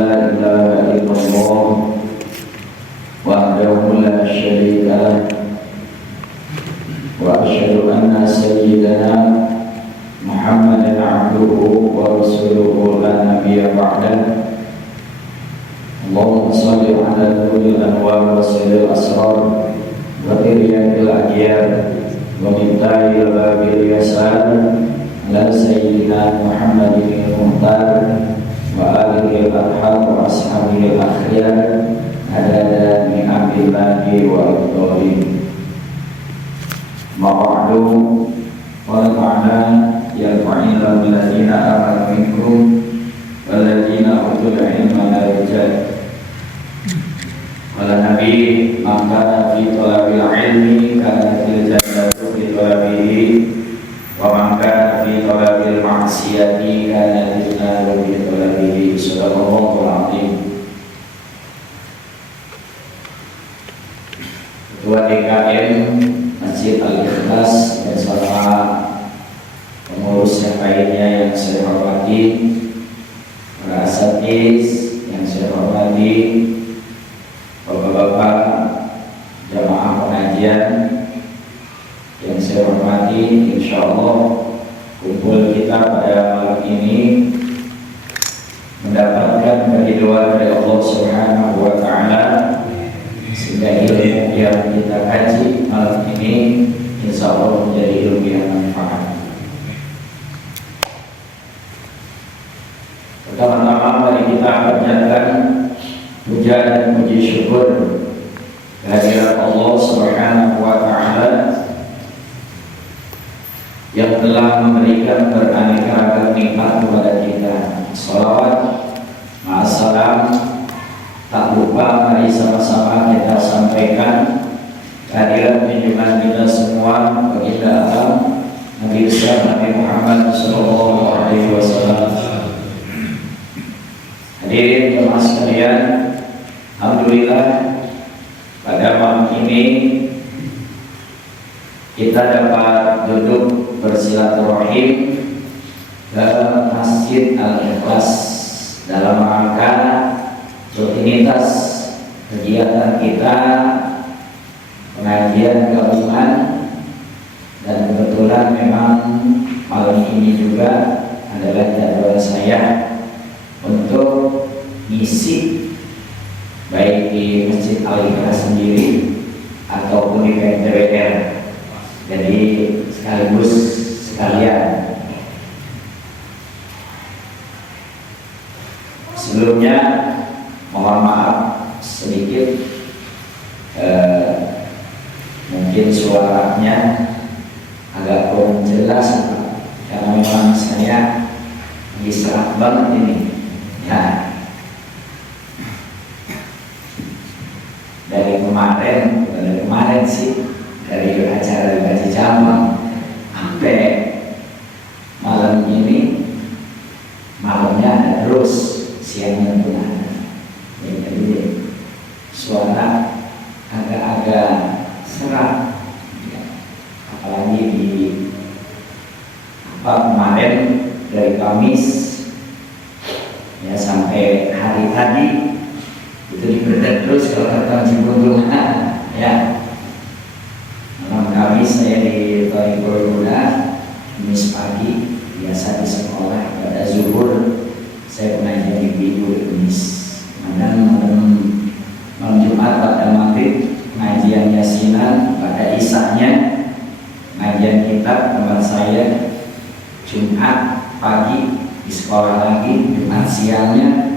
لا إله إلا الله وحده لا شريك له وأشهد أن سيدنا محمدا عبده ورسوله لا نبي بعده. اللهم صل على نور الأنوار وسر الأسرار وترياق الأجيال ومفتاح باب اليسار على سيدنا محمد المختار وآله الأطهار وأصحابه الأخيار عدد نعم الله وأفضاله. ما بعد قال تعالى يرفع الله الذين آمنوا منكم والذين أوتوا العلم درجات. Qala Nabi man kana fi talabil ilmi kana fil jannati fi talabihi wa man kana fi talabil ma'siyati kana fil nari fi talabihi. Subhanallahu alazim. Ketua DKM Masjid Al-Ikhlas bersama pengurus yang lainnya yang saya hormati, para asatidz yang saya hormati, Bapak-bapak jamaah pengajian yang saya hormati, insya Allah kumpul kita pada malam ini mendapatkan keridhaan dari Allah Subhanahu wa Ta'ala, sehingga ilmu yang kita kaji malam ini insya Allah menjadi ilmu yang manfaat. Pertama-tama mari kita panjatkan puja dan puji syukur kehadirat Allah Subhanahu wa Ta'ala yang telah memberikan beraneka ragam nikmat kepada kita. Salawat ma'assalam tak lupa mari sama-sama kita sampaikan kehadirat junjungan kita semua baginda alam Nabi besar Nabi Muhammad sallallahu alaihi wasallam. Hadirin jemaah sekalian, alhamdulillah pada malam ini kita dapat duduk bersilaturahim ke Masjid Al-Ikhlas dalam rangka rutinitas kegiatan kita pengajian gabungan, dan kebetulan memang malam ini juga adalah jadwal saya untuk ngisi baik di Masjid Al-Ikhlas sendiri ataupun di PNTWR. Jadi sekaligus sekalian. Sebelumnya mohon maaf sedikit, mungkin suaranya agak kurang jelas karena memang saya diserap banget ini ya. Dari kemarin sih, dari acara Gaji Jamal sampai malam ini, malamnya ada terus, siangnya pun ada. Jadi suara agak-agak serak, apalagi di kemarin dari Kamis ya sampai hari tadi itu diberdat terus kalau kata Cibutung ya. Malam Kamis saya di Thariqul Huda, Kamis pagi biasa di sekolah pada zuhur saya pengajian di Bidu Kamis. Malam Jumat pada maghrib pengajian yasinan, pada isanya pengajian kitab tempat saya. Jumat pagi di sekolah lagi, Jumat siangnya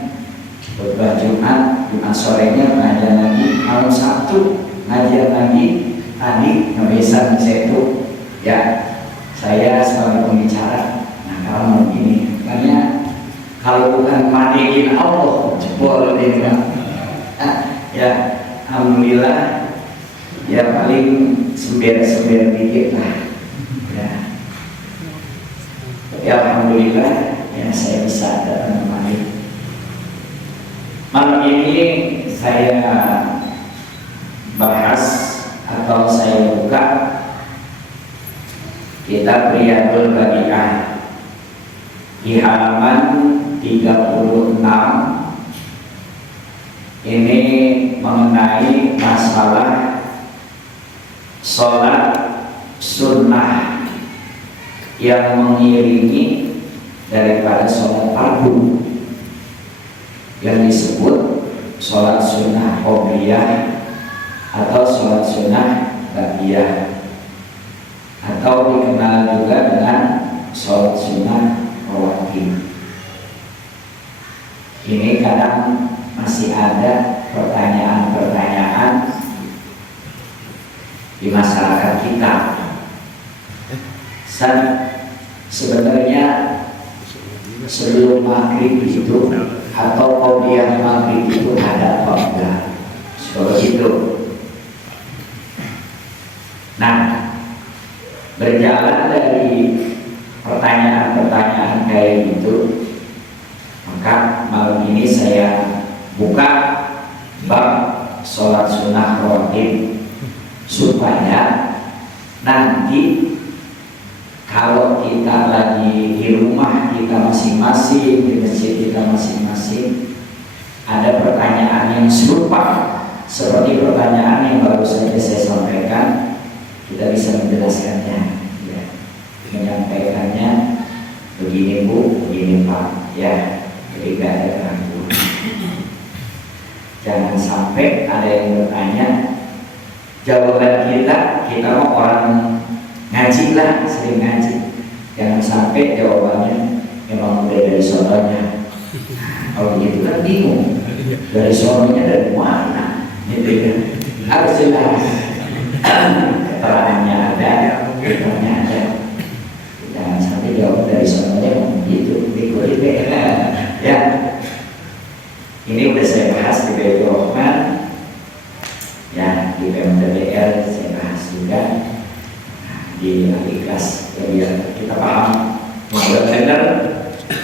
khutbah Jumat, Jumat sorenya pengajian lagi, malam Sabtu pengajian lagi. Tadi ngebesan itu ya saya sebagai pembicara. Nah kalau begini, makanya kalau bukan manekin Allah jebol ini ya alhamdulillah ya paling sember dikit lah ya. Ya alhamdulillah ya saya bisa datang kemari. Malam ini saya bahas atau saya buka kitab Riyadul Badi'ah di halaman 36 ini mengenai masalah sholat sunnah yang mengiringi daripada sholat fardu yang disebut sholat sunnah qobliyah atau sholat sunnah ba'diyah atau dikenal juga dengan sholat sunnah rawatib. Ini kadang masih ada pertanyaan-pertanyaan di masyarakat kita. Sebenarnya sebelum maghrib itu atau qobliyah maghrib itu ada apa enggak? Seperti itu. Nah, berjalan dari pertanyaan-pertanyaan kayak gitu, maka malam ini saya buka bab sholat sunnah rawatib supaya nanti kalau kita lagi di rumah kita masing-masing, di masjid kita masing-masing, ada pertanyaan yang serupa seperti pertanyaan yang baru saja saya sampaikan, kita bisa menjelaskannya, ya. Menyampaikannya begini Bu, begini Pak, ya. Jadi tidak ada keraguan. Jangan sampai ada yang bertanya, jawaban kita mau orang ngaji lah, sering ngaji. Jangan sampai jawabannya memang udah dari sononya. Kalau begitu kan bingung, dari sononya dari mana? Gitu kan? Harus jelas. Keterangannya ada, keterangannya ada. Jangan sampai jawab dari sononya begitu, ikut-ikut. Ya, ini udah saya bahas di Baitur Rahman, ya di PMTBR saya bahas juga, di Al-Ikhlas, ya, biar kita paham, yang benar,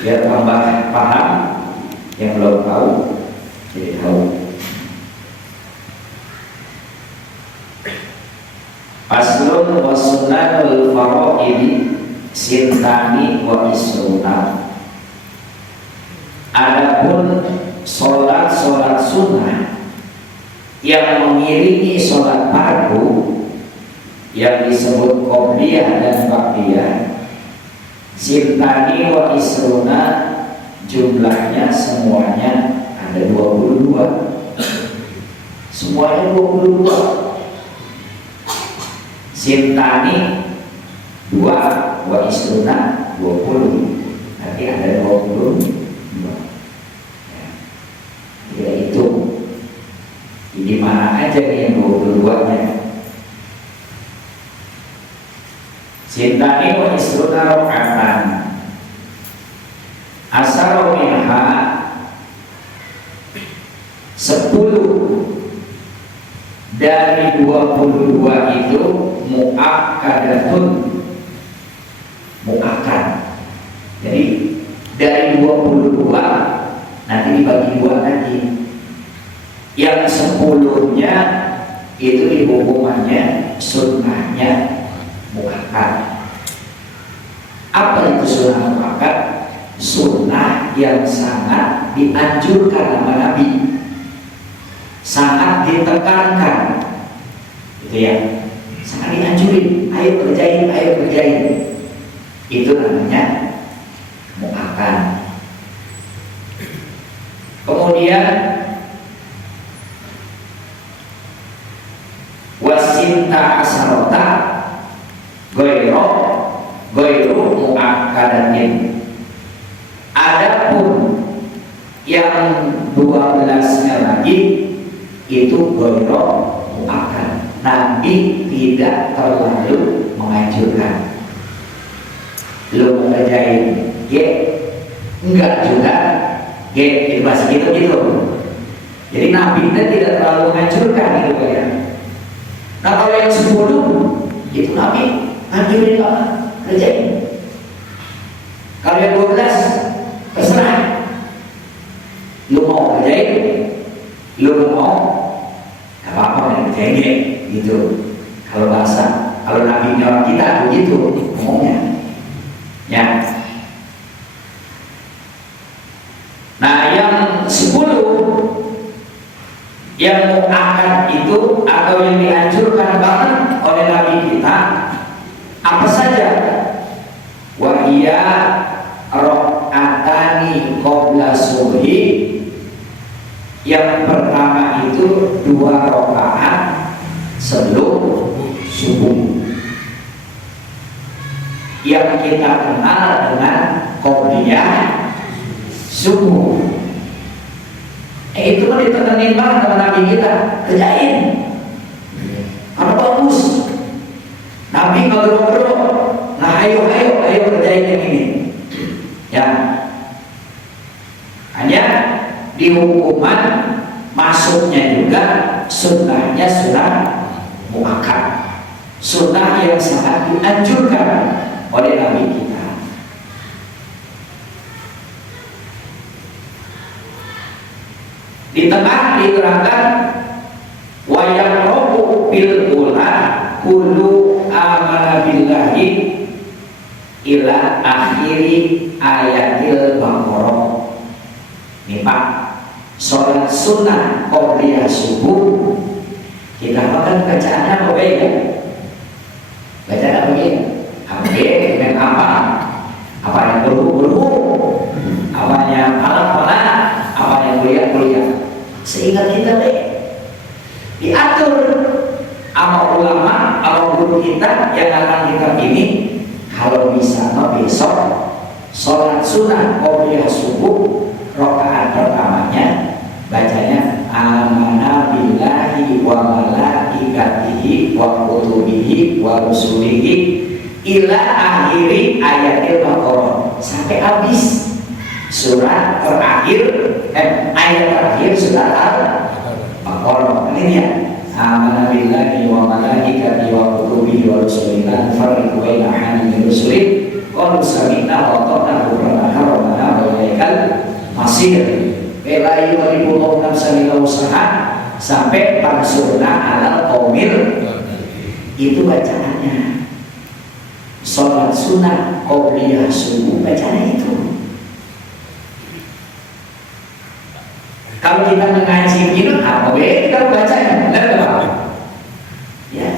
biar tambah paham, yang belum tahu jadi tahu. Faslun wa sunnatul faraidi sintani wa isruna. Adapun sholat sunnah yang mengiringi sholat fardu yang disebut qobliyah dan ba'diyah, sintani wa isruna, jumlahnya semuanya ada 22. Semuanya 22. Sintani 2 wa isruna 20. Nanti ada 22. Kita hitung di mana aja nih yang 22-nya. Sintani wa isruna rokatan asaro minha 10 dari 22 itu mu'akkadatun, mu'akkad. Jadi dari 22 nanti dibagi 2 lagi. Yang 10-nya itu dihukumannya sunnahnya mu'akkad. Apa itu sunnah mu'akkad? Sunnah yang sangat dianjurkan sama Nabi, sangat ditekankan, gitu ya, sangat dianjurin, ayo kerjain. Itu namanya mu'akkad. Kemudian wasinta asarota goiro mu'akkadatin. Adapun yang 12-nya lagi itu goiro mu'akkad. Nabi tidak terlalu menganjurkan. Lu mengerjain enggak juga bahasa gitu. Jadi Nabi tidak terlalu menganjurkan gitu ya. Nah kalau yang 10 itu Nabi anjurin banget kerjain. Kalau yang 12 terserah. Lu mau kerjain, lu mau gak apa-apa kerjain gitu. Kalau Nabi orang kita begitu ngomongnya. Ya. Nah yang 10 Yang muakkad itu atau yang dianjurkan banget oleh Nabi kita apa saja? Wa iya rakaatani qabla subhi. Yang pertama itu 2 rakaat sebelum subuh, yang kita kenal dengan qobliyah subuh. Itu kan ditekenin banget sama Nabi kita, kerjain. Karena bagus. Nabi ngobrol-ngobrol, nah ayo kerjain yang ini. Ya, hanya di hukuman masuknya juga sunnahnya sunnah muakkad, sunnah yang sangat dianjurkan oleh Nabi kita. Di tengah diterangkan wa yaqrabu bil ula kullu amana billahi ila akhiri ayatil baqarah. Ini Pak, sholat sunnah qobliyah subuh kita makan bacaannya apa ya? Bacaan apa ya? Dengan apa? Apa yang berhu, apa yang alat-alat, apa yang kuliah. Sehingga kita diatur sama ulama, sama guru kita yang akan kita pilih. Kalau bisa besok sholat sunnah qobliyah subuh rakaat pertamanya bacanya amana billahi wa malaikatihi wa kutubihi wa rusulihi ila akhiri ayatil baqarah, sampai habis surat terakhir ayat terakhir surat Al-Baqarah. Ini ya, amana billahi wa malaikatihi wa kutubihi wa rusulihi la nufarriqu baina ahadin min rusulihi qalu sami'na wa ata'na ghufranaka rabbana wa ilaikal masir. Bela yuribullahu nafsan illa usaha sampai pansurna alal qaumil. Itu bacaannya. Sholat sunnah qobliyah subuh bacaannya itu. Kalau kita mengaji ini apa kita bacanya? Ya.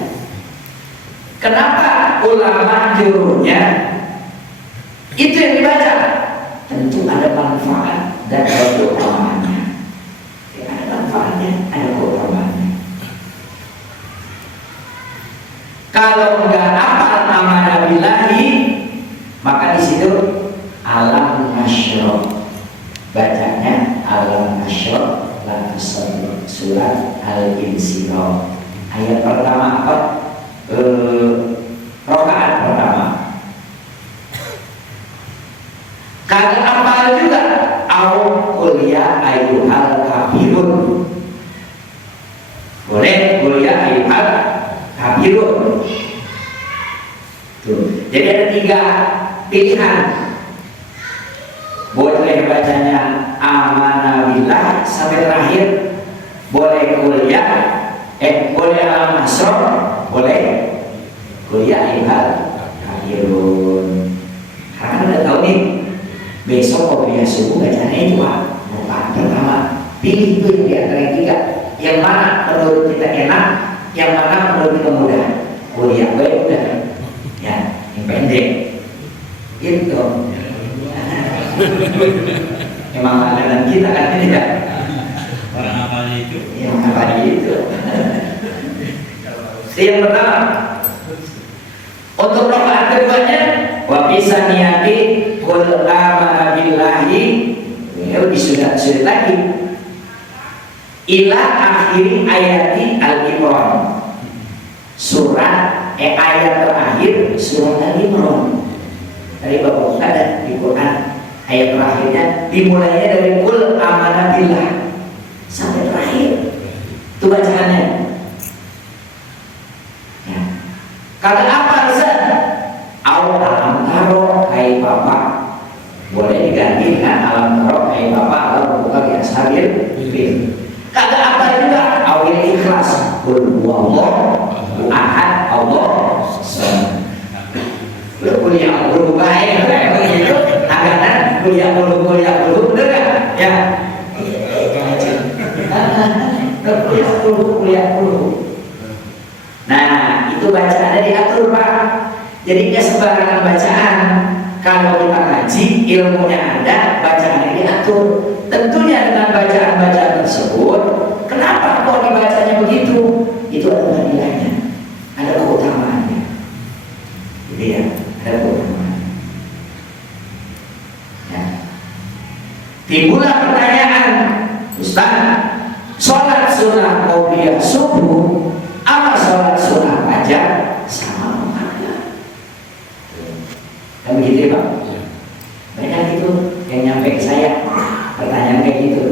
Kenapa ulama jurusnya itu yang dibaca? Tentu ada manfaat dan keutamaannya. Ya, ada manfaatnya, ada keutamaannya. Kalau enggak apa nama Nabi Lahi, maka di situ alam nasyro. Bacanya alam nasyro lalu surat Al-Insyirah. Ayat pertama apa? Rakaat pertama. Kalau apa juga au kuliah ayyuhal kafirun. Boleh kuliah ayyuhal kafirun. Tuh. Jadi ada 3 pilihan. Boleh bacanya amanah billah sampai terakhir, boleh kuliah boleh al-nasr, boleh kuliah ayyuhal kafirun. Karena udah tahu nih besok qobliyah subuh bacanya itu Pak. Rakaat pertama. Pilih itu yang di antara yang 3. Yang mana menurut kita enak, yang mana menurut kita mudah. Kuliah baik udah. Ya, yang pendek. Gitu. Memang makanan kita kan ini ya. Orang apalnya itu. Yang apalnya itu. Yang pertama. Untuk rakaat keduanya wa bisa niati qul amana billahi, lebih sudah lagi ila akhiri ayati al-Imran, surat ayat terakhir surat al-Imran. Dari Bapak ada di Quran ayat terakhirnya dimulainya dari qul amana billah sampai terakhir itu bacaannya. Ya. Kata apa Zat? Alam taro hai Bapak, boleh diganti dengan alam taro hai Bapak atau bukan ya sabil. Kata apa juga awil ikhlas qul huwallahu ahad Allah samad. Lu kuliah dulu baik begitu agak kuliah dulu bener kan ya. Jadi nggak sembarangan bacaan. Kalau kita ngaji, ilmunya ada, bacaannya diatur. Tentunya dengan bacaan-bacaan tersebut, kenapa kok dibacanya begitu? Itu adalah nilainya, ada keutamaannya. Jadi ya, ada keutamaannya. Ya. Timbullah pertanyaan, Ustaz, sholat sunnah qobliyah subuh apa sholat sunnah fajar sama apa? Kan begitu ya Pak? Banyak itu yang nyampe ke saya pertanyaan kayak gitu.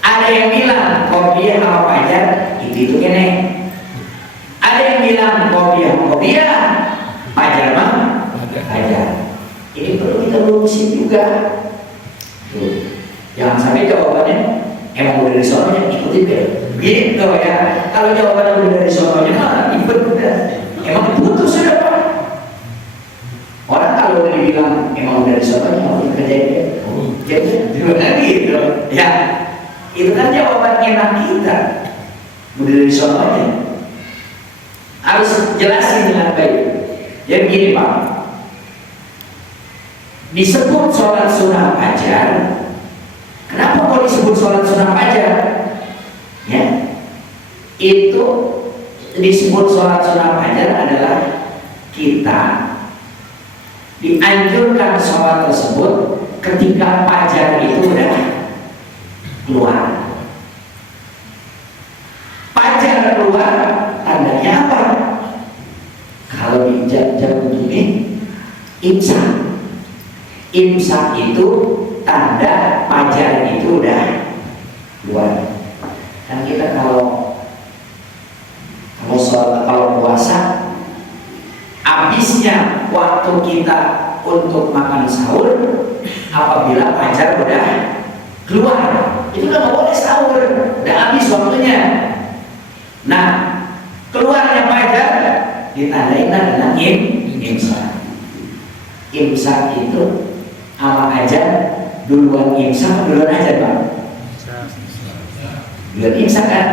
Ada yang bilang qobliyah sama fajar itu kene. Ada yang bilang qobliyah fajar mah fajar. Ini perlu kita lurusin juga. Tuh. Jangan sampai jawabannya emang udah dari sononya ikutin deh. Gitu ya. Kalau jawabannya udah dari sononya mah ikut udah. Emang putus sudah Pak. Orang kalau udah dibilang emang udah dari sononya mau kerjain dia. Jadi gitu. Ya. Itu kan jawaban enak kita. Udah dari sononya. Harus jelasin dengan baik. Jadi begini Pak. Disebut sholat sunnah fajar. Kenapa kok disebut sholat sunnah fajar? Ya, itu disebut sholat sunnah fajar adalah kita dianjurkan sholat tersebut ketika fajar itu udah keluar. Fajar keluar tandanya apa? Kalau di jam-jam begini, imsak. Imsak itu tanda fajar itu udah keluar. Kan kita kalau puasa, habisnya waktu kita untuk makan sahur apabila fajar udah keluar. Itu udah nggak boleh sahur, udah habis waktunya. Nah, keluarnya fajar ditandai dengan imsak. Imsak itu apa aja? Duluan imsak, duluan aja Pak. Duluan imsak kan?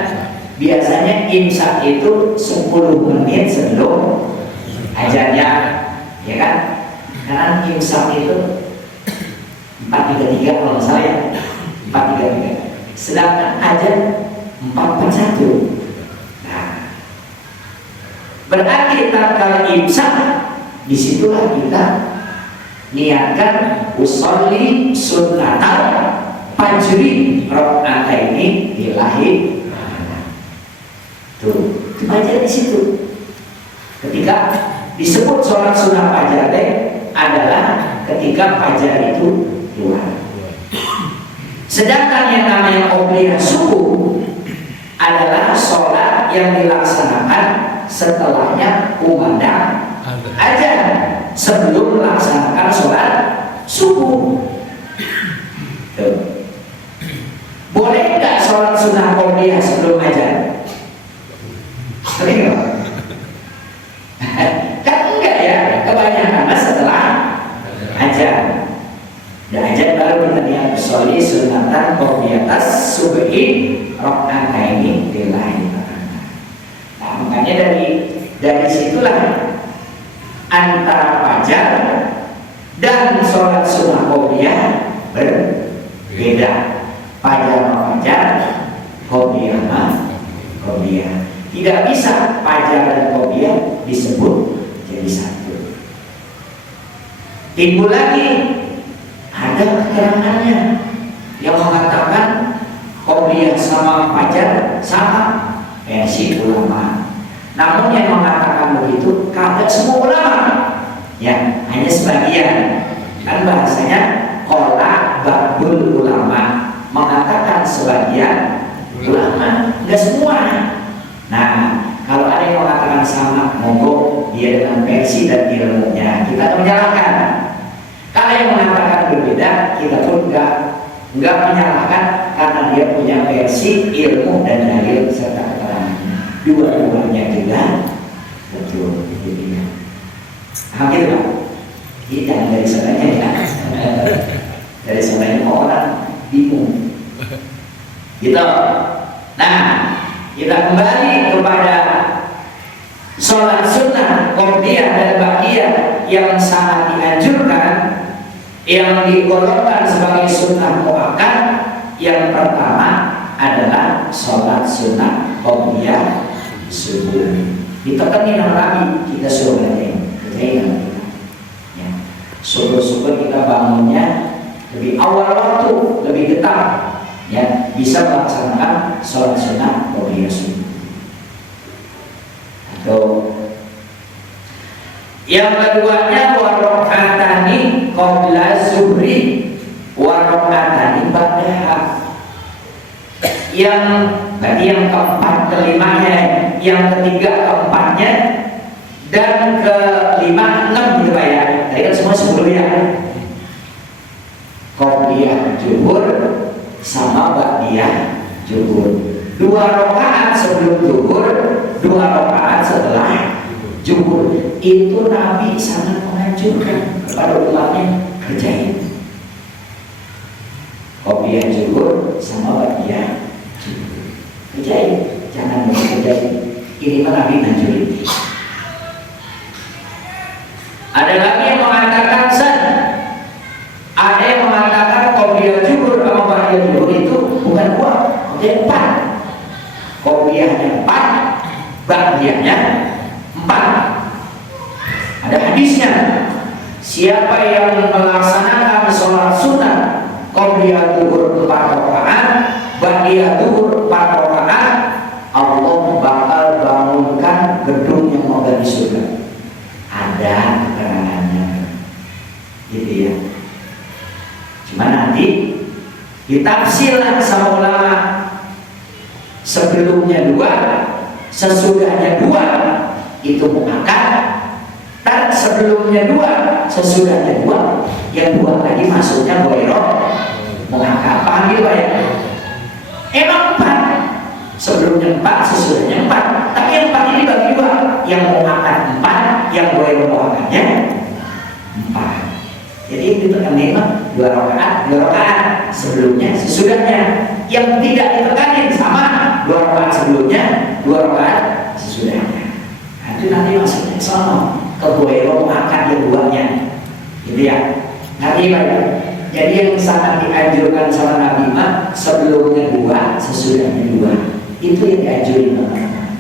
Biasanya imsak itu 10 menit sebelum ajarnya, ya kan? Karena imsak itu 4:33 kalau nggak salah ya, 4:33. Sedangkan ajar 4:41. Nah, berarti tatkala imsak, disitulah kita niatkan usolli sunnatal fajri rakaataini lillahi. Tuh, baca di situ. Ketika disebut sholat sunnah fajar adalah ketika fajar itu keluar. Sedangkan yang namanya qobliyah subuh adalah sholat yang dilaksanakan setelahnya kumandang azan, sebelum melaksanakan sholat subuh. Tuh. Boleh nggak sholat sunnah qobliyah sebelum azan? Boleh nggak? Kan enggak ya, kebanyakan setelah azan. Dan azan baru kita niat sholli sunnatan qobliyatas subhi rakaataini lillahi ta'ala. Nah, makanya dari situlah antara fajar dan sholat sunnah qobliyah berbeda. Fajar fajar, qobliyah qobliyah. Tidak bisa fajar dan qobliyah disebut jadi satu. Timbul lagi ada keterangannya yang mengatakan qobliyah sama fajar sama, versi ulama. Namun yang mengatakan begitu kagak semua ulama, ya hanya sebagian. Kan bahasanya qala ba'dul ulama, mengatakan sebagian ulama, enggak semua. Nah, kalau ada yang mengatakan sama, monggo dia dengan versi dan ilmunya, kita menyalahkan. Kalau yang mengatakan berbeda, kita pun enggak menyalahkan karena dia punya versi ilmu dan dalil serta keterangan. Dua-duanya juga betul. Hampir Pak. Ini jangan dari sananya ya. Dari sananya orang bingung. Gitu. Nah, kita kembali kepada sholat sunnah qobliyah dan ba'diyah Yang digolongkan sebagai sunnah muakkad yang pertama adalah sholat sunnah qobliyah subuh. Ditekenin lagi, kita suruh kerjain kita. Ya. Syukur-syukur kita bangunnya lebih awal waktu, lebih dekat, ya, bisa melaksanakan sholat sunnah qobliyah subuh. Atau yang keduanya warokatani qabla zuhri warokatani ba'daha. Yang berarti yang keempat kelimanya, yang ketiga keempatnya, dan kelima enam gitu Pak ya. Tadi kan semua 10 ya. Qobliyah zuhur sama ba'diyah zuhur. 2 rakaat sebelum zuhur, 2 rakaat setelah zuhur. Itu Nabi sangat menganjurkan kepada umatnya, kerjain qobliyah zuhur sama ba'diyah zuhur. Kerjain, jangan kerjain. Ini mah Nabi menganjurin. Ada lagi yang mengatakan ada yang mengatakan qobliyah zuhur sama ba'diyah zuhur itu bukan 2, ada 4. Qobliyahnya 4, ba'diyahnya 4. Ada hadisnya, siapa yang melaksanakan sholat sunnah qobliyah zuhur 4 rakaat, ba'diyah zuhur 4 rakaat, Allah bakal bangunkan gedung yang megah di surga. Ada keterangannya, gitu ya. Cuma nanti ditafsirlah sama ulama. Sebelumnya 2, sesudahnya 2 itu muakkad. Dan sebelumnya 2, sesudahnya 2, yang 2 lagi masuknya ghairah muakkad. Paham gitu Pak ya? Emang 4, sebelumnya 4, sesudahnya 4. Tapi yang 4 ini bagi 2, yang muakkad 4, yang ghairah muakkadnya 4. Jadi itu tekanin 2 rakaat, 2 rakaat sebelumnya, sesudahnya. Yang tidak ditekanin sama 2 rakaat sebelumnya, 2 rakaat sesudahnya. Nanti masuknya sama ke ghairah muakkad yang 2-nya, gitu ya. Nanti Pak ya. Jadi yang sangat dianjurkan sama Nabi mah sebelumnya 2, sesudahnya 2. Itu yang dianjurin teman-teman.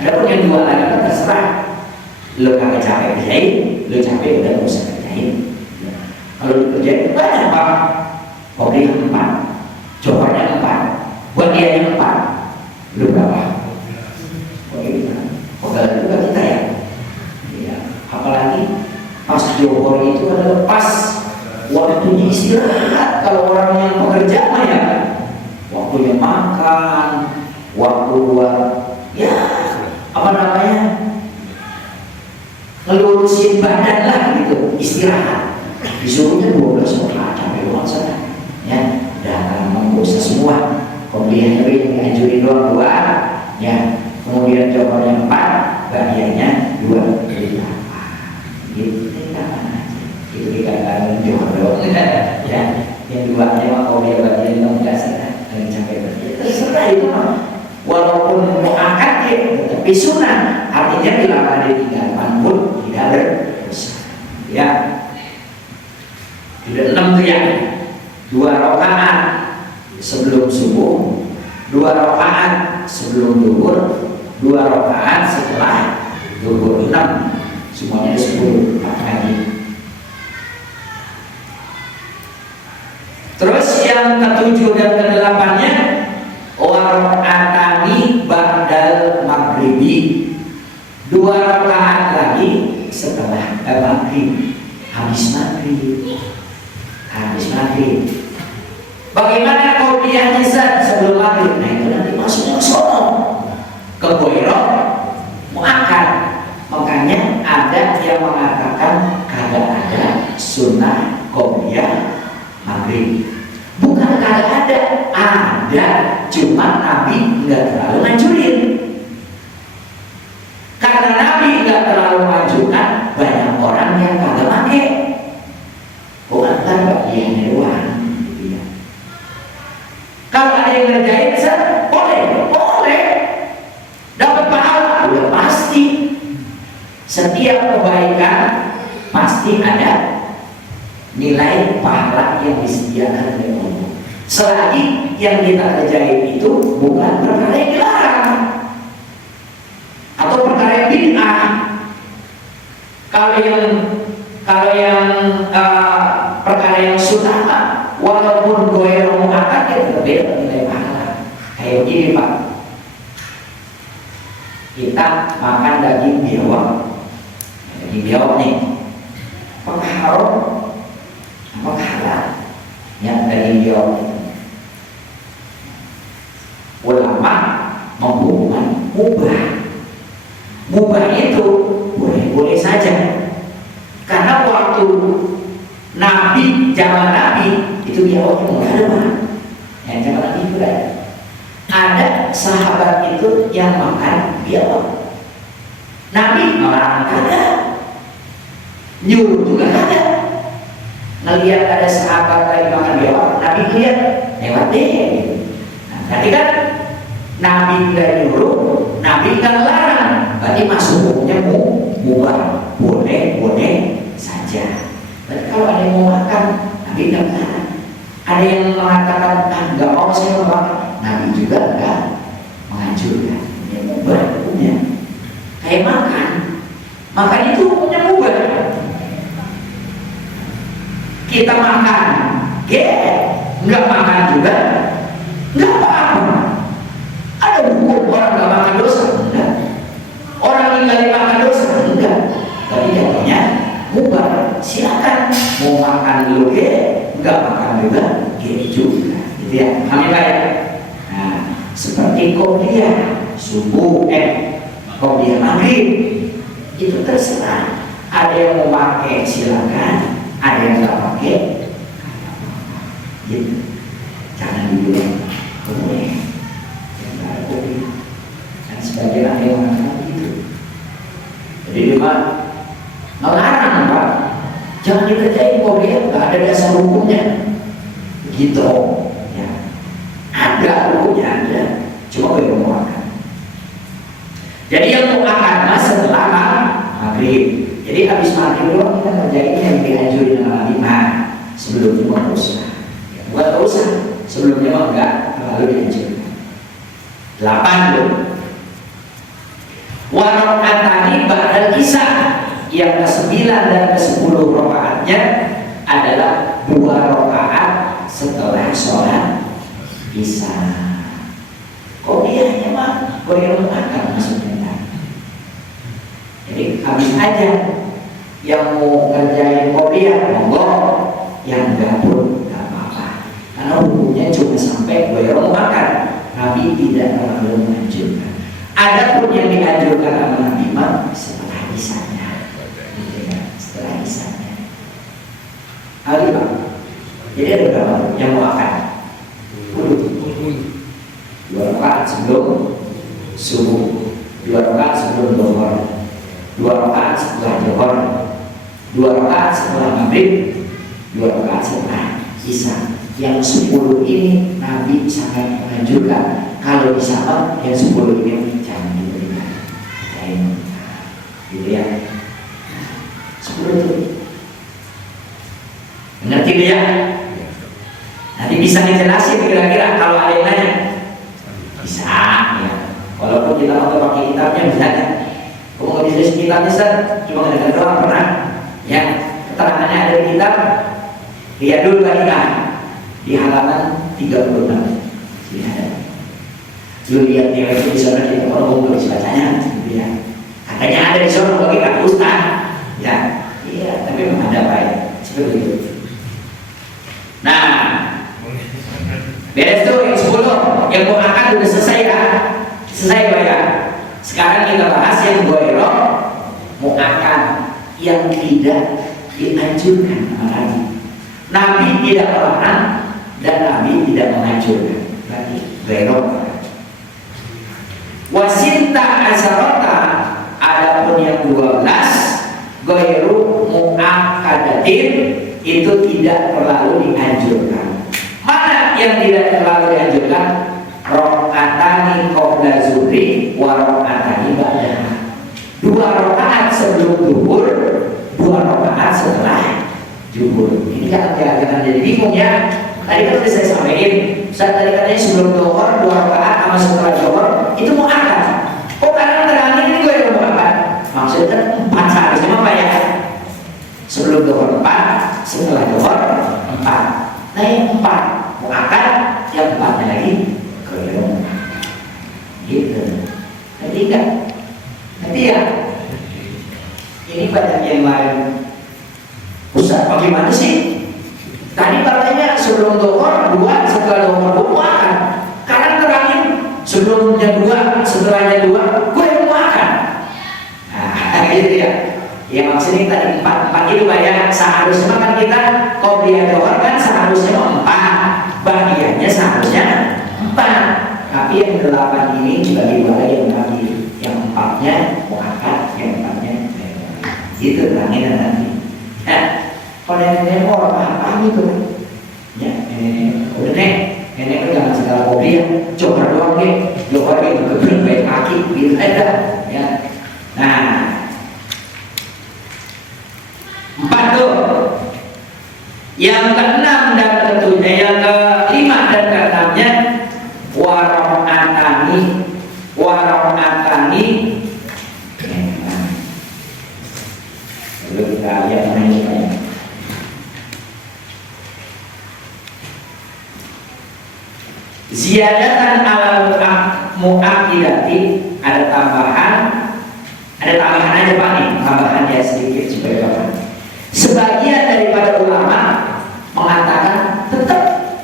Adapun yang 2 lagi kan terserah. Lo kagak capek kerjain, lo capek udah nggak usah kerjain. Kalau dikerjain banyak Pak. Qobliyah 4, Johornya 4, ba'diyahnya 4. Lo berapa? Pegawai juga kita ya. Ya. Apalagi pas Johor itu adalah pas waktunya istirahat. Kalau orang yang pekerja mah ya waktunya makan, waktu buat ya apa namanya, ngelurusin badan lah gitu, istirahat. Disuruhnya 12 rakaat sampai luar sana. Ya, udah mengusah semua. Qobliyahnya yang dianjurin doang 2, ya. Kemudian Johornya 4, ba'diyahnya 2. Gitu. Itu dikatakan Johor doang. Ya, yang 2-nya mah qobliyah ba'diyah enggak sana. Lagi sampai ba'diyah. Terserah itu mah. Walaupun muakkad tapi sunnah, artinya bila ada tinggalkan pun tidak berdosa. Ya. Sudah 6 tuh ya. 2 rakaat sebelum subuh, 2 rakaat sebelum zuhur, 2 rakaat setelah zuhur. 6, semuanya 10 kali. Terus yang ke-7 dan ke-8-nya warakaatani ba'dal maghribi, 2 rakaat lagi setelah maghrib. Habis maghrib. Bagaimana qobliyahnya sebelum maghrib? Nah itu nanti masuknya ke sono, ke ghairah muakkad. Makanya ada yang mengatakan kagak ada sunnah qobliyah maghrib. Bukan kagak ada, cuma Nabi nggak terlalu nganjurin. Karena Nabi nggak terlalu nganjurkan, banyak orang yang kagak pakai. Bukan kan bagiannya doang. Kalau ada yang ngerjain, boleh, dapat pahala, udah pasti. Setiap kebaikan pasti ada nilai pahala yang disediakan oleh Allah. Selagi yang kita kerjain itu bukan perkara yang dilarang atau perkara yang bid'ah. Kalau yang perkara yang sunnah, walaupun goyang muakkad ya tetap beda nilai pahala. Kayak gini Pak, kita makan daging biawak nih, apakah haram? Apakah halal? Ya, daging biawak itu. Ulama menghukumkan mubah. Mubah itu boleh-boleh saja. Karena waktu Nabi, zaman Nabi itu biawaknya nggak ada Pak. Ya, zaman Nabi itu ada sahabat itu yang makan biawak. Nabi melarang ada, nyuruh juga ada. Ngelihat ada sahabat lagi makan biawak, Nabi lihat lewat deh. Nah, berarti kan Nabi nggak nyuruh, Nabi nggak larang, berarti masuk hukumnya mubah, boleh saja. Berarti kalau ada yang mau makan, Nabi nggak larang. Ada yang mengatakan nggak mau saya makan, Nabi juga nggak menganjurkan. Ya mubah hukumnya. Kayak makan itu hukumnya mubah. Kita makan, nggak makan juga, nggak apa-apa. Ada hukum orang nggak makan dosa? Enggak. Orang ninggalin makan dosa? Enggak. Tapi jatuhnya mubah. Silakan mau makan dulu nggak makan juga, juga. Gitu ya. Kami baik. Nah, seperti qobliyah subuh, qobliyah maghrib itu terserah. Ada yang mau pakai silakan, ada yang nggak pakai, gitu. Jangan dibilang boleh. Dan sebagian ada yang mengatakan gitu. Jadi dia melarang Pak, jangan dikerjain qobliyah, nggak ada dasar hukumnya. Begitu. Ya. Ada hukumnya ada, cuma gue mau makan. Jadi yang mau makan setelah maghrib. Jadi habis maghrib dulu kita kerjain yang dianjurin sama Nabi. Sebelumnya mau usah, buat usah. Sebelumnya mau enggak terlalu dianjurkan. 8 dulu. Warokatani ba'dal isya, yang ke-9 dan ke-10 rakaatnya adalah 2 rakaat setelah sholat isya. Qobliyahnya mah boleh makan maksudnya. Jadi habis aja yang mau ngerjain qobliyah monggo, yang enggak pun enggak apa-apa. Karena hukumnya cuma sampai goyang makan. Nabi tidak terlalu menganjurkan. Ada pun yang dianjurkan sama Nabi setelah isanya. Setelah isanya. Hari Pak. Jadi ada berapa yang mau makan? 2 rakaat sebelum subuh, 2 rakaat sebelum zuhur, 2 rakaat setelah zuhur, 2 rakaat setelah maghrib, 2 rakaat setelah isya. Yang 10 ini Nabi sangat menganjurkan. Kalau bisa yang 10 ini jangan diberikan. Gitu ya. 10 itu. Mengerti ya? Nanti bisa dijelasin kira-kira kalau ada yang nanya. Bisa ya. Walaupun kita mau pakai kitabnya bisa kan. Kalau nggak bisa kitabnya cuma ngedengar doang pernah. Ya, keterangannya ada di kitab Riyadul Balikah di halaman 36. Ya. Lu lihat dia itu di sana kita orang nggak bisa bacanya, gitu ya. Katanya ada di sana bagi Kak Ustaz. Ya, iya, tapi memang ada Pak ya. Seperti itu. Nah, beres tuh yang 10, yang mau akan udah selesai ya. Selesai Pak ya. Sekarang kita bahas yang goiro mau akan yang tidak dianjurkan Nabi. Nabi tidak melarang dan Nabi tidak menganjurkan. Berarti goiro. Wasinta asarota, adapun yang 12 goiru mu'akkadatin itu tidak terlalu dianjurkan. Mana yang tidak terlalu dianjurkan? Rokatani qabla zuhri wa rokatani ba'daha. 2 rakaat sebelum zuhur, 2 rakaat setelah zuhur. Ini jangan jadi bingung ya. Tadi kan sudah saya sampaikan, saat tadi katanya sebelum zuhur 2 rakaat sama setelah zuhur itu mau akad. Kok karena terakhir ini gue yang mau akad? Maksudnya 4 seharusnya apa ya? Sebelum zuhur 4, setelah zuhur 4. Nah yang 4 mau akad, yang 4-nya lagi kelihatan. Gitu. Nanti enggak? Nanti ya? Ini banyak yang lain. Ustaz, bagaimana sih? Tadi katanya sebelum zuhur 2, setelah zuhur 2 makan. Karena terakhir sebelumnya 2, setelahnya 2, gue yang makan. Nah, gitu ya. Ya maksudnya tadi 4 itu Pak ya. Seharusnya makan kita qobliyah zuhur kan seharusnya 4. Bagiannya seharusnya 4. Tapi yang 8 ini dibagi 2 yang tadi. Yang 4-nya muakkad, yang 4-nya gitu terakhir nanti. Nah, kalau nenek mau apa itu? Ya, udah nenek kan jangan segala kopi ya, coba doang deh, coba deh kebetulan baik kaki, gitu aja, ya. Nah, 4 tuh, yang ke-6 dan ke-7, yang ke-5 dan ke-6-nya waro'atani, Lalu kita lihat mana ini banyak. Ziyadatan ala mu'akidati, ada tambahan aja Pak nih, tambahan ya sedikit supaya Bapak. Sebagian daripada ulama mengatakan tetap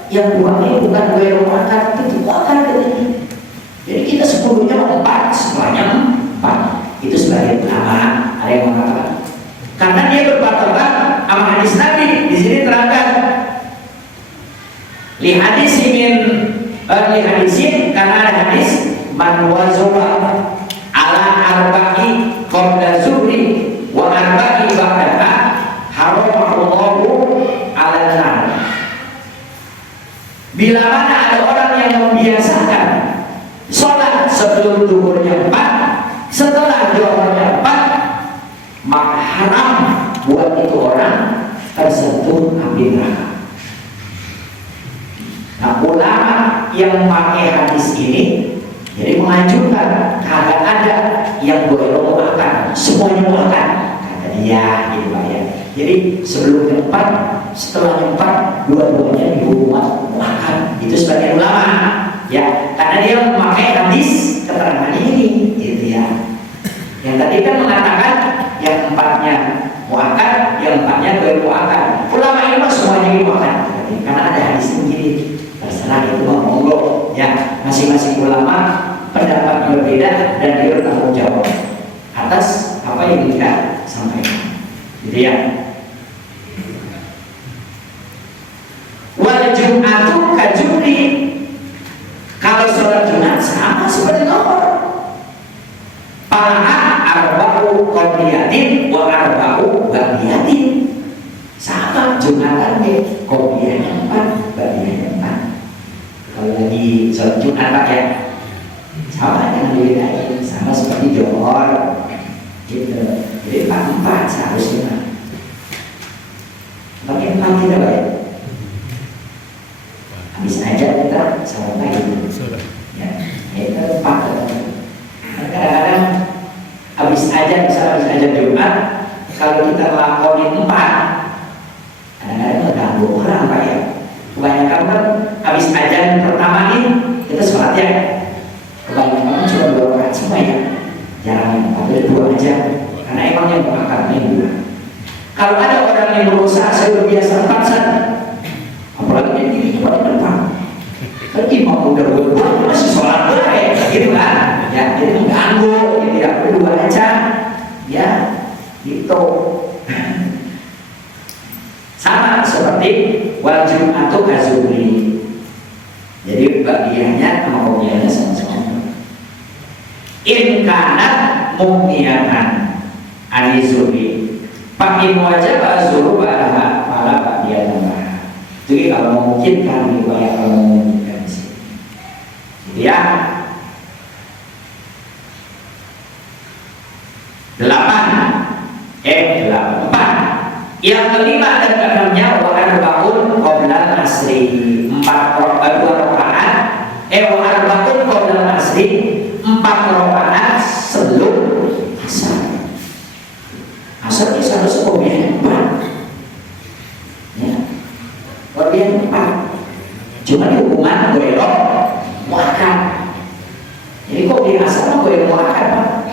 yang buahnya bukan gue makan, itu akan begini. Jadi kita 10-nya 4, setelahnya 4. Itu sebagian ulama ada yang mengatakan. Karena dia berpatokan sama hadis Nabi. Di sini terangkan li hadisin karena ada hadis man wazoba ala arba'i qabla zuhri wa arba'i ba'daha haramahullahu ala nar. Bila mana ada orang yang membiasakan sholat sebelum zuhurnya 4, setelah zuhurnya 4, maka haram buat itu orang tersentuh api neraka. Nah, ulama yang pakai hadis ini jadi menganjurkan kagak ada yang boleh makan, semuanya makan, kata dia, gitu Pak ya. Jadi sebelumnya 4, setelahnya 4, dua-duanya dihukum makan. Itu sebagai ulama, ya, karena dia memakai hadis keterangan ini, gitu ya. Yang tadi kan mengatakan yang 4-nya muakkad, yang 4-nya ghairu muakkad. Ulama ini mah semuanya muakkad, karena ada hadis begini. Terserah itu monggo, ya, masing-masing ulama pendapat berbeda dan dia bertanggung jawab atas apa yang kita sampaikan. Gitu ya. Wal Jum'atu kajumri, kalau sholat Jumat sama seperti nomor. Paha arba'u qobliyatin wa arba'u ba'diyatin. Sama Jumatan deh, qobliyahnya 4, ba'diyahnya 4. Kalau lagi sholat Jumat Pak ya, sama yang dibedain, sama seperti Johor, gitu. Jadi 4 seharusnya. Pakai 4 tidak baik. Habis aja kita sholat lagi. Ya, itu 4. Kadang-kadang habis aja Jumat, kalau kita lakonin 4, kadang-kadang mengganggu orang Pak ya. Kebanyakan kan habis ajan pertama ini kita sholat ya. Kebanyakan cuma 2 rakaat semua ya. Jarang yang 4, 2 aja. Karena emang yang berangkatnya 2. Kalau ada orang yang berusaha saya berbiasa 4 sana, apalagi yang diri cuma di depan. Kan imam udah berbuat masih sholat baik, gitu kan? Ya, jadi mengganggu, jadi tidak berdua aja, ya, gitu. Sama seperti wal Jum'atu kazuri. Jadi bagiannya sama bagiannya sama-sama. In kana mu'miyatan alizuri. Pakai wajib azuru ba'daha pala bagian tambah. Jadi kalau memungkinkan riwayat kalau memungkinkan di sini. Ya. 8. 4. Yang kelima dan keenamnya wa arba'un qabla asri, 2 rakaat. Wa arba'un qabla asri, 4 rakaat sebelum asar. Asar itu seharusnya qobliyahnya 4. Ya. Qobliyahnya 4. Cuma di hukuman goyrok muakkad. Jadi qobliyah asar mah goyrok muakkad, Pak.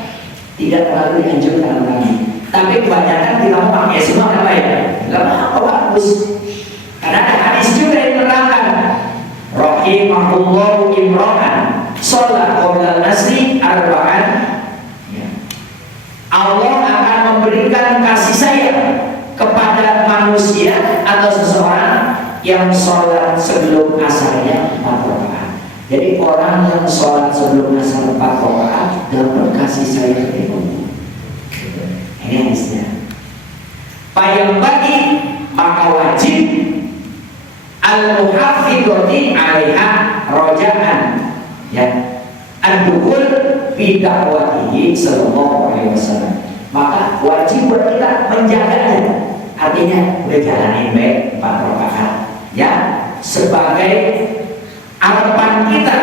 Tidak terlalu dianjurkan lagi. Tapi kebanyakan kita pakai semua apa ya? Gak apa bagus. Karena ada hadis juga yang menerangkan rahimahullahu imro'an sholat qabla nasri arba'an. Ya. Allah akan memberikan kasih sayang kepada manusia atau seseorang yang sholat sebelum asarnya 4 rakaat. Jadi orang yang sholat sebelum asar 4 rakaat dapat kasih sayang dari Allah. Ini hadisnya. Yang bagi maka wajib al-muhafidhati 'alaiha roja'an, ya, ad-dukhul fi da'watihi sallallahu alaihi wasallam. Maka wajib buat kita menjaganya. Artinya udah jalanin baik 4 rakaat, ya, sebagai harapan kita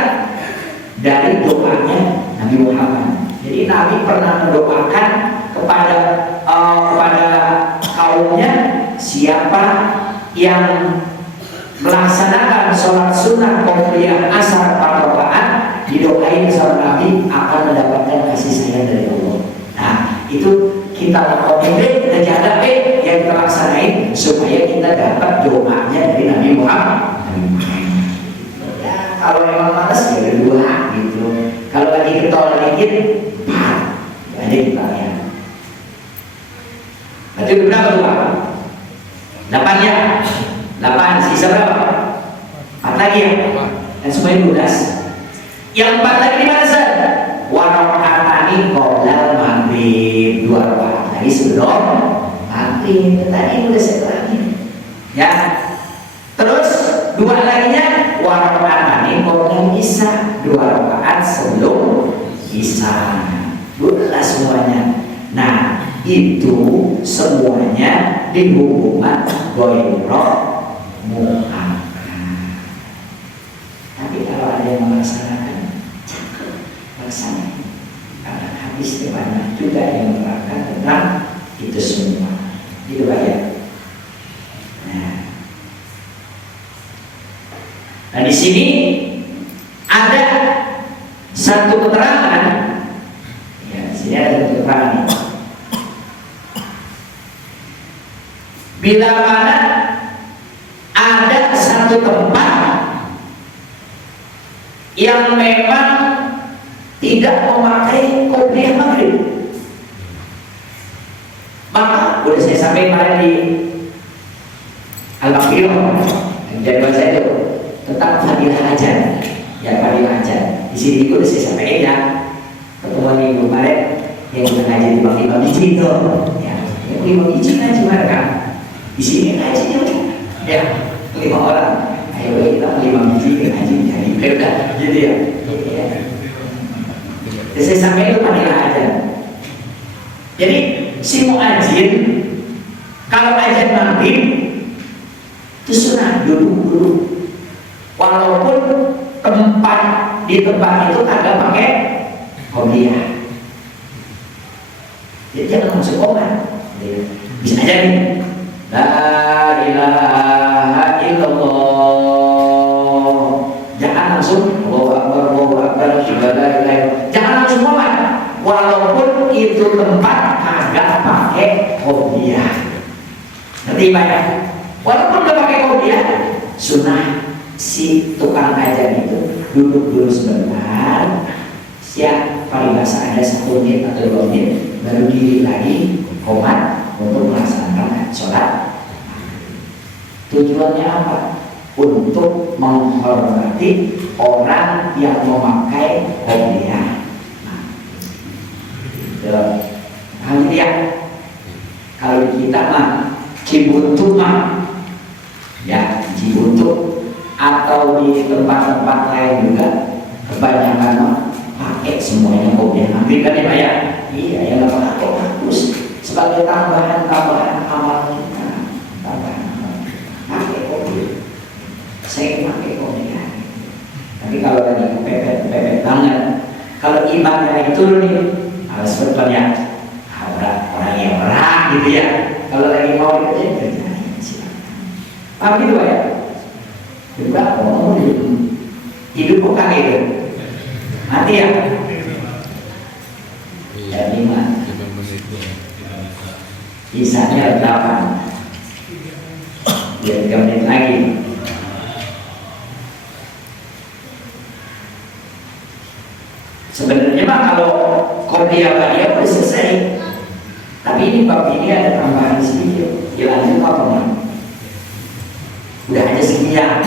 dari doanya Nabi Muhammad. Jadi Nabi pernah mendoakan kepada kaumnya, siapa yang melaksanakan sholat sunnah qobliyah asar 4 rakaat, didoain sama Nabi akan mendapatkan kasih sayang dari Allah. Nah, itu kita lakukan, kita jaga yang kita laksanain supaya kita dapat doanya dari Nabi Muhammad. Ya, kalau memang malas ya 2 gitu. Kalau lagi ketol dikit 4, jadi kita lihat. Berarti berapa tuh Pak? 8 ya? 8, sisa berapa? 4 lagi ya? Dan semuanya 12. Yang 4 lagi di mana Ustaz? Wa raka'atani qabla maghrib, 2 rakaat lagi sebelum maghrib. Tadi udah saya lagi. Ya. Terus 2 laginya wa raka'atani qabla isya, 2 rakaat sebelum isya. 12 semuanya. Nah, itu semuanya di hubungan goyrok muakkad. Tapi kalau ada yang melaksanakan, laksanakan. Karena hadis banyak juga yang menerangkan tentang itu semua. Itu banyak. Nah, di sini ada satu keterangan. Ya, di sini ada satu keterangan. Bila mana ada satu tempat yang memang tidak memakai qobliyah maghrib, maka udah saya sampaikan kemarin di Al-Baqirah jadwal saya itu tentang fadilah ajan, ya fadilah ajan. Di sini juga udah saya sampaikan ya, pertemuan minggu kemarin yang udah ngaji di Bang Biji itu, ya, yang 5 biji ngaji mereka. Di sini ngajinya ya 5 orang. Ayo kita 5 biji ngaji jadi udah gitu ya. Jadi saya sampaikan itu fadilah ajan. Jadi si muadzin kalau ajan maghrib itu sunnah duduk dulu, walaupun di tempat itu kagak pakai qobliyah. Jadi jangan langsung komat. Bisa aja nih. La ilaha illallah. Jangan langsung Allahu Akbar, jangan langsung komat. Walaupun itu tempat kagak pakai qobliyah. Ngerti Pak ya? Walaupun gak pakai qobliyah, sunnah si tukang ajan itu duduk dulu sebentar, siap paling bahasa ada 1 menit atau 2 menit, baru diri lagi komat untuk melaksanakan sholat. Tujuannya apa? Untuk menghormati orang yang memakai qobliyah. Nah, ya. Kalau kita mah Cibuntu mah, ya Cibuntu atau di tempat-tempat lain juga kebanyakan mah pakai semuanya qobliyah maghrib kan ya Pak ya? Iya, ya nggak apa-apa, bagus sebagai tambahan amal kita. saya pakai Qobliyah. Tapi kalau lagi pepet banget, kalau imannya lagi turun nih, sebetulnya orang yang berat gitu ya. Kalau lagi mau kerjain silakan. Paham gitu Pak ya? Juga hidup bukan itu. Mati ya? Ya 5. Sisanya 8. Biar 3 menit lagi. Sebenarnya mah kalau Qobliyah Ba'diyah udah selesai. Tapi ini bab ini ada tambahan sedikit. Dilanjut apa Pak? Udah aja sekian.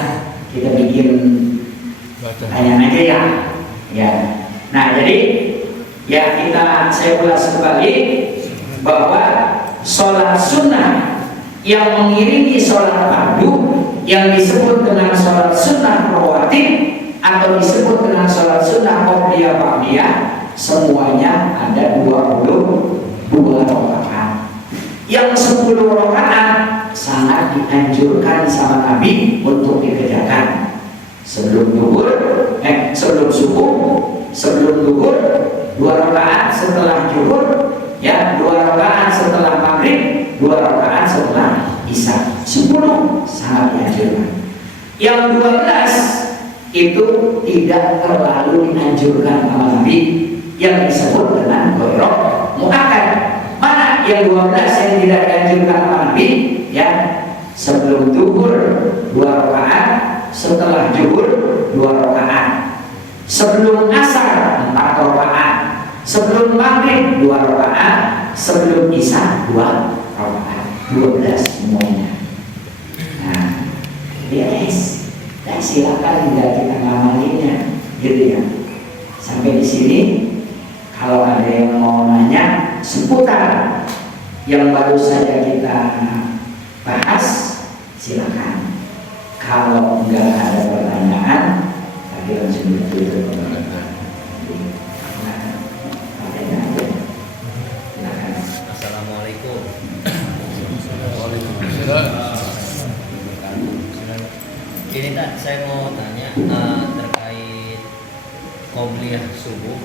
Kita bikin tanya aja ya. Ya. Nah, jadi ya saya ulas kembali bahwa sholat sunnah yang mengiringi sholat fardu yang disebut dengan sholat sunnah rawatib atau disebut dengan sholat sunnah Qobliyah Ba'diyah semuanya ada 22 rakaat. Yang 10 rakaat sangat dianjurkan sama Nabi untuk dikerjakan sebelum subuh, sebelum duhur, 2 rakaat setelah zuhur, ya 2 rakaat setelah maghrib, 2 rakaat setelah isya. 10 sangat dianjurkan. Yang 12 itu tidak terlalu dianjurkan sama Nabi, yang disebut dengan ghairah muakkad. Mana yang 12 yang tidak dianjurkan sama Nabi? Ya, sebelum zuhur 2 rakaat, setelah zuhur 2 rakaat, sebelum asar 4 rakaat, sebelum maghrib 2 rakaat, sebelum isya 2 rakaat. 12 semuanya. Nah, beres. Dan silakan tinggal kita ngamalinya, gitu ya. Sampai di sini, kalau ada yang mau nanya seputar yang baru saja kita bahas, silakan. Kalau enggak ada pertanyaan, tadi langsung ditutup. Assalamualaikum. Ini tak, saya mau tanya terkait Qobliyah subuh.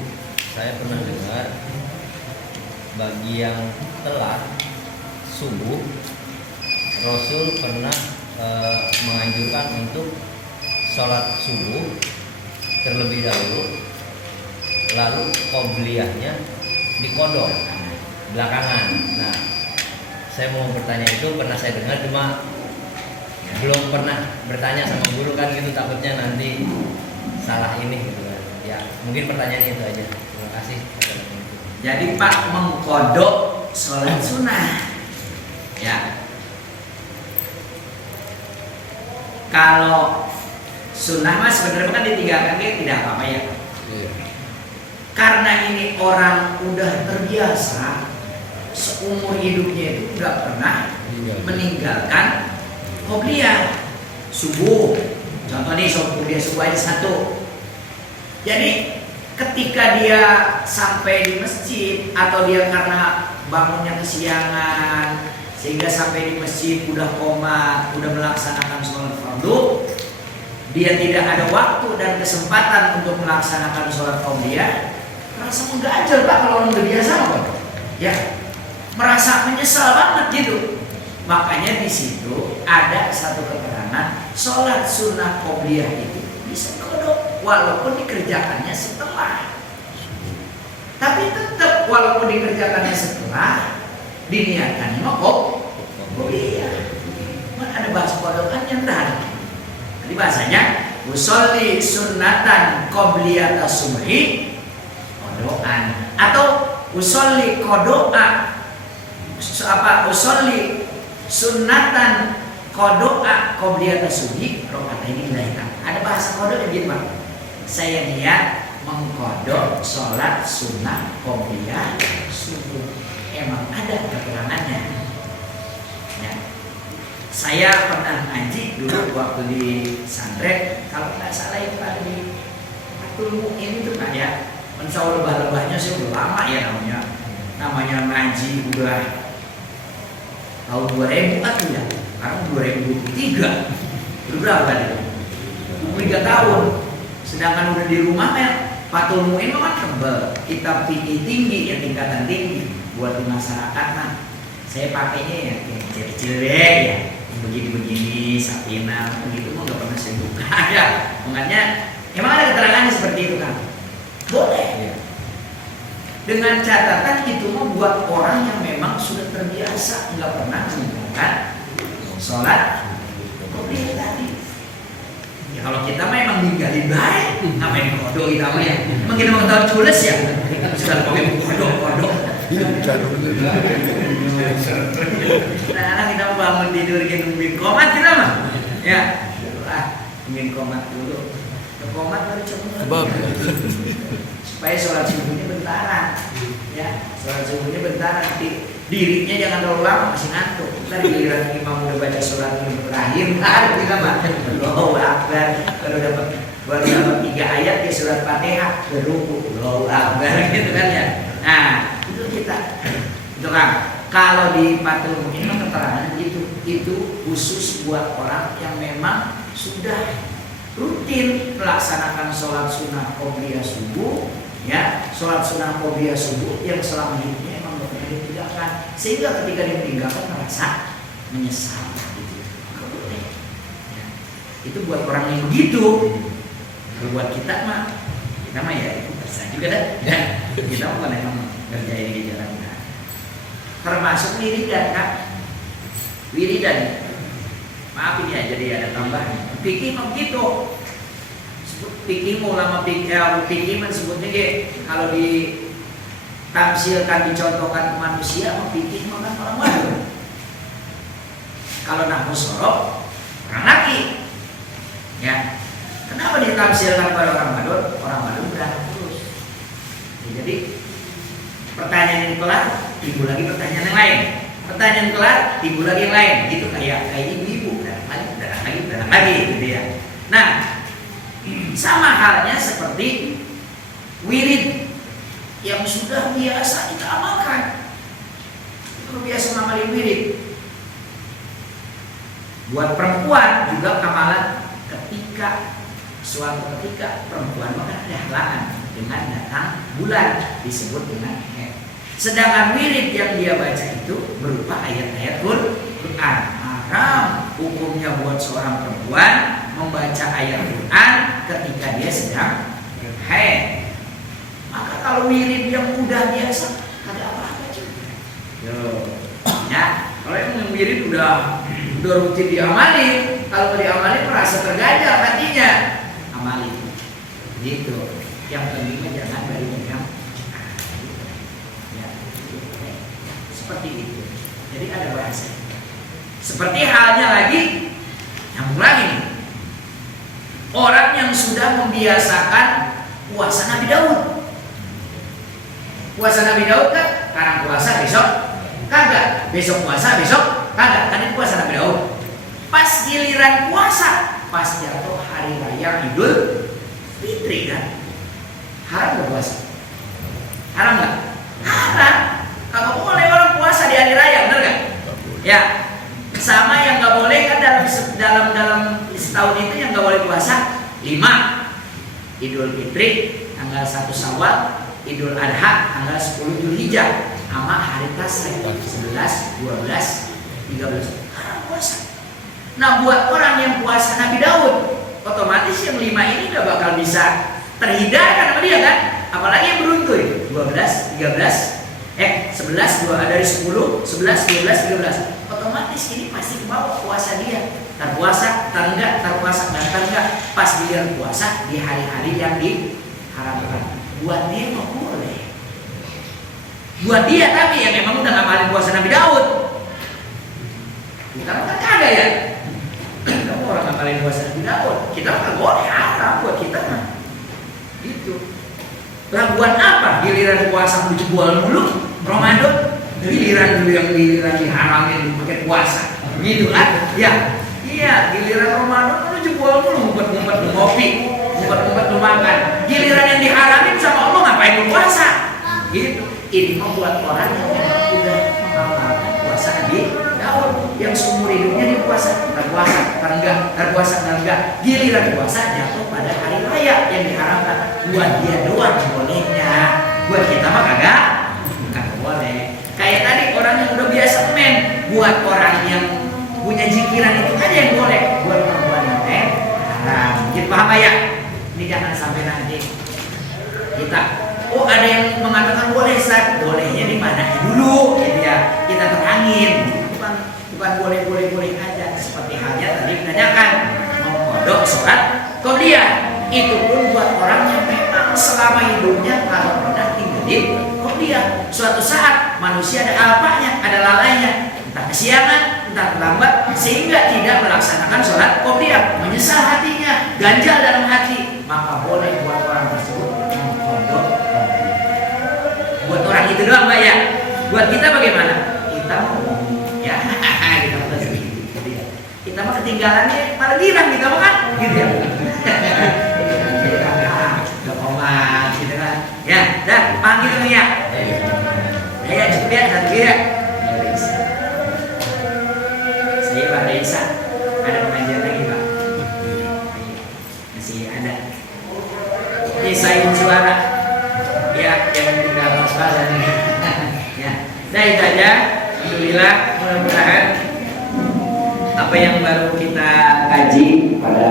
Saya pernah dengar bagi yang telat subuh, Rasul pernah menganjurkan untuk sholat subuh terlebih dahulu, lalu Qobliyahnya dikodok belakangan. Nah, saya mau bertanya itu pernah saya dengar, cuma belum pernah bertanya sama guru kan gitu, takutnya nanti salah ini gitu kan. Ya, mungkin pertanyaannya itu aja. Terima kasih. Jadi Pak mengkodok sholat sunnah. Ya. Kalau sunnah mas sebenarnya kan ditinggalkan tidak apa-apa ya. Iya. Karena ini orang udah terbiasa seumur hidupnya itu nggak pernah meninggalkan Qobliyah subuh. Contoh nih Qobliyah subuh aja 1. Jadi ketika dia sampai di masjid atau dia karena bangunnya kesiangan sehingga sampai di masjid udah komat, udah melaksanakan sholat fardu, dia tidak ada waktu dan kesempatan untuk melaksanakan sholat Qobliyah, merasa mengganjal Pak kalau orang udah biasa Pak. Ya, merasa menyesal banget gitu. Makanya di situ ada satu keterangan sholat sunnah Qobliyah itu bisa kodok walaupun dikerjakannya setelah. Tapi tetap walaupun dikerjakannya setelah, diniatkan Qobliyah. Mana ada bahasa kodokannya tadi. Jadi bahasanya usolli sunnatan qobliyata subhi kodokan, atau usolli kodoa usolli sunnatan kodoa qobliyata subhi rokaat ini dilahirkan. Ada bahasa kodoknya gitu Pak. Saya niat mengkodok sholat sunnah qobliyah subuh. Emang ada keterangannya. Ya. Saya pernah ngaji dulu waktu di Santren, kalau nggak salah itu ada di Fatul ini tuh Pak ya. Mensau lebah-lebahnya sih udah lama ya namanya. Namanya ngaji udah tahun 2000 kan udah. Sekarang 2023. Udah berapa kali itu? umur 3 tahun. Sedangkan udah di rumah kan Fathul Muin kan tebel, kitab tinggi ya, tingkatan tinggi. Buat di masyarakat mah saya pakainya ya yang kecil-kecil deh ya, yang begini-begini, Sapina, begitu mah nggak pernah saya buka ya. Makanya emang ada keterangannya seperti itu kan? Boleh. Iya. Dengan catatan itu mah buat orang yang memang sudah terbiasa nggak pernah meninggalkan sholat qobliyah tadi. Ya kalau kita mah emang ninggalin baik, ngapain kodok kita mah ya? Emang kita mau tahu cules ya? Sudah pakai kodok. Nah, kita mau bangun tidur kita nungguin komat kita mah. Ya, nungguin komat dulu. Ke komat baru coba. Supaya sholat subuhnya bentaran, ya sholat subuhnya bentaran, dirinya jangan terlalu lama masih ngantuk. Ntar giliran imam udah baca sholat yang terakhir, kita mah Allahu Akbar, baru dapat 3 ayat di surat Fatihah, berruku, Allahu Akbar gitu kan ya. Nah itu kita, itu kan kalau di Fathul Muin keterangan itu khusus buat orang yang memang sudah rutin melaksanakan sholat sunnah qobliyah subuh. Ya, sholat sunnah qobliyah subuh yang selama hidupnya emang gak pernah ditinggalkan, sehingga ketika ditinggalkan merasa menyesal gitu. Maka boleh. Ya. Itu buat orang yang begitu. Kalau buat kita mah ya itu terserah juga dah. Ya. Kita bukan emang ngerjain di jalan. Nah. Termasuk wiridan kan? Wiridan. Maaf ini ya, jadi ada tambahan. Fikih begitu. Fikih ulama fikih sebutnya kalau ditamsilkan dicontohkan ke manusia fikih kan orang baru. Kalau nahwu sorok orang laki. Ya. Kenapa ditamsilkan pada orang badut? Orang badut beranak terus. Ya, jadi pertanyaan yang kelar, timbul lagi pertanyaan yang lain. Pertanyaan kelar, timbul lagi yang lain. Gitu kayak ibu-ibu, beranak lagi gitu ya. Nah, sama halnya seperti wirid yang sudah biasa kita amalkan. Itu biasa ngamalin wirid. Buat perempuan juga amalan suatu ketika perempuan makan ada halangan dengan datang bulan disebut dengan haid. Sedangkan wirid yang dia baca itu berupa ayat-ayat Quran. Haram hukumnya buat seorang perempuan membaca ayat Quran ketika dia sedang haid. Maka kalau wirid yang mudah biasa ada apa-apa juga. Ya, kalau yang wirid udah rutin diamali, kalau diamali merasa terganjal hatinya, amali. Gitu. Yang penting jangan dari yang ya, seperti itu. Jadi ada bahasa. Seperti halnya lagi, nyambung lagi nih. Orang yang sudah membiasakan puasa Nabi Daud. Puasa Nabi Daud kan, sekarang puasa besok kagak, besok puasa besok kagak, kan itu puasa Nabi Daud. Pas giliran puasa, pas jatuh hari raya Idul Fitri kan, haram nggak puasa? Haram nggak? Haram. Kagak boleh orang puasa di hari raya, bener nggak? Ya. Sama yang nggak boleh kan dalam setahun itu yang nggak boleh puasa 5 Idul Fitri tanggal 1 Syawal, Idul Adha tanggal 10 Zulhijjah, sama hari Tasrik 11, 12, 13 haram puasa. Nah buat orang yang puasa Nabi Daud, otomatis yang 5 ini nggak bakal bisa terhindarkan sama dia kan? Apalagi yang beruntun 12, 13, 11, dari 10, 11, 12, 13 otomatis ini pasti ke bawah puasa dia. Terpuasa, terenggak, terpuasa, dan terenggak. Pas dia puasa di hari-hari yang diharamkan. Buat dia mah boleh. Buat dia tapi yang memang udah ngamalin puasa Nabi Daud. Kita kan kagak ya. Kita mau orang ngamalin puasa Nabi Daud. Kita kan boleh haram buat kita mah. Gitu. Lah buat apa? Giliran puasa jebol mulu Ramadan. Giliran dulu yang diharamin pakai puasa, gitu kan? Ya, iya. Giliran Ramadan lu jebol mulu, ngumpet-ngumpet lu ngopi, ngumpet-ngumpet lu makan. Giliran yang diharamin sama Allah ngapain lu puasa? Gitu. Ini mah buat orang yang udah mengamalkan puasa di Daud, yang seumur hidupnya dia puasa, terpuasa enggak. Giliran puasa jatuh pada hari raya yang diharamkan. Buat dia doang bolehnya. Buat kita mah kagak boleh. Kayak tadi orang yang udah biasa men, buat orang yang punya jikiran itu aja yang boleh. Buat perempuan yang haram. Gitu paham ya? Ini jangan sampai nanti kita ada yang mengatakan boleh Ustaz, bolehnya di mana dulu gitu ya. Kita terangin, bukan boleh aja. Seperti halnya tadi menanyakan mengkodok sholat qobliyah. Itu pun buat orang yang memang selama hidupnya kalau pernah tinggal di qobliyah. Suatu saat manusia ada alpanya, ada lalainya, entah kesiangan, entah terlambat, sehingga tidak melaksanakan sholat qobliyah, menyesal hatinya, ganjal dalam hati, maka boleh buat orang tersebut mengkodok. Buat orang itu doang Mbak ya. Buat kita bagaimana? Kita mau ya, kita mah ketinggalannya malah bilang kita mah kan gitu ya. Gak komat gitu kan. Ya, dah panggil tuh ya. Ya cukup ya satu ya. Saya Pak Desa. Ada pengajian lagi Pak. Masih ada. Ini saya suara. Ya, yang tinggal pas-pasan ini. Ya, dah itu aja. Alhamdulillah, mudah-mudahan apa yang baru kita kaji pada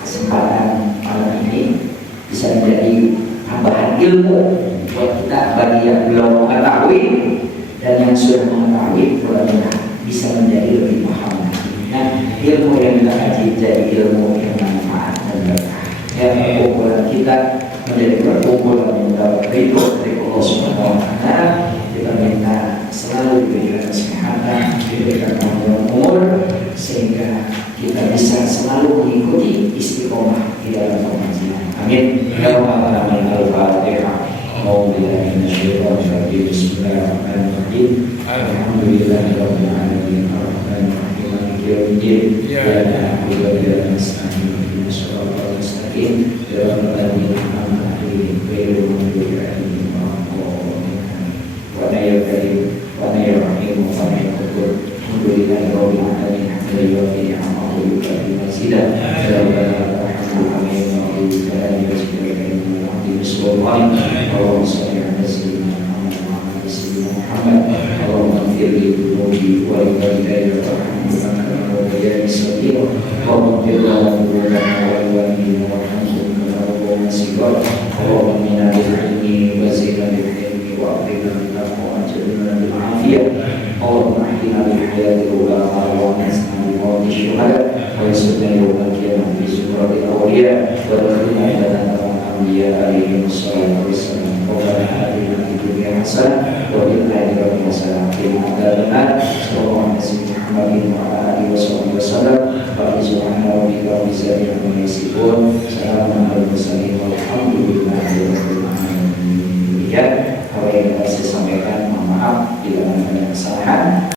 kesempatan malam ini bisa menjadi tambahan ilmu buat kita bagi yang belum mengetahui dan yang sudah mengetahui mudah-mudahan bisa menjadi lebih paham. Nah, ilmu yang kita kaji jadi ilmu yang manfaat dan berkah. Ya, perkumpulan kita menjadi perkumpulan yang mendapat ridho dari Allah Subhanahu wa Ta'ala. Kita minta selalu diberikan kesehatan, diberikan panjang umur, sehingga kita bisa selalu mengikuti istiqomah di dalam pengajian. Amin. Ya Rabbal alamin. Al-Fatihah. A'udzubillahi minasyaitonir rajim. Bismillahirrahmanirrahim. Alhamdulillahirabbil alamin. Arrahmanir rahim. Maliki yaumiddin. Iyyaka na'budu wa iyyaka nasta'in. Ihdinas siratal mustaqim. Siratal ladzina an'amta 'alaihim ghairil maghdubi 'alaihim waladdallin. Wa ya karim wa ya rahim wa ya ghafur. Alhamdulillahirabbil alamin. Alhamdulillahi ni'amahu yukafi masjidah. Rabbana rahmatullahi wa barakatuh. Allahumma shalli ala sayyidina Muhammad wa ala sayyidina Muhammad. Allahumma ighfir li dhunubi wa li walidayya warhamhuma kama rabbayani shaghira. Allahumma ighfir lana dhunubana wa li walidayna warhamhum kama rabbayani shaghira. Allahumma inna bil-'ilmi wa zidna bil-'ilmi wa aqimna bil-'afwi wa ajirna bil-'afiyah. Allahumma ahdina bil-hayati al-ulama wa nasna bil-mawti syuhada wa yasudna yawmal qiyamah fi zumratil awliya wa adkhilna jannata ya alaihi wassalatu wassalam. Rabbana atina fid dunya hasanah wa fil akhirati hasanah wa qina adzabannar. Sallallahu alaihi Muhammadin wa ala alihi wasallam. Wa subhana rabbika rabbil izzati amma yasifun. Salamun alal mursalin walhamdulillahi rabbil alamin. Ya, apa yang saya sampaikan mohon maaf bila ada kesalahan.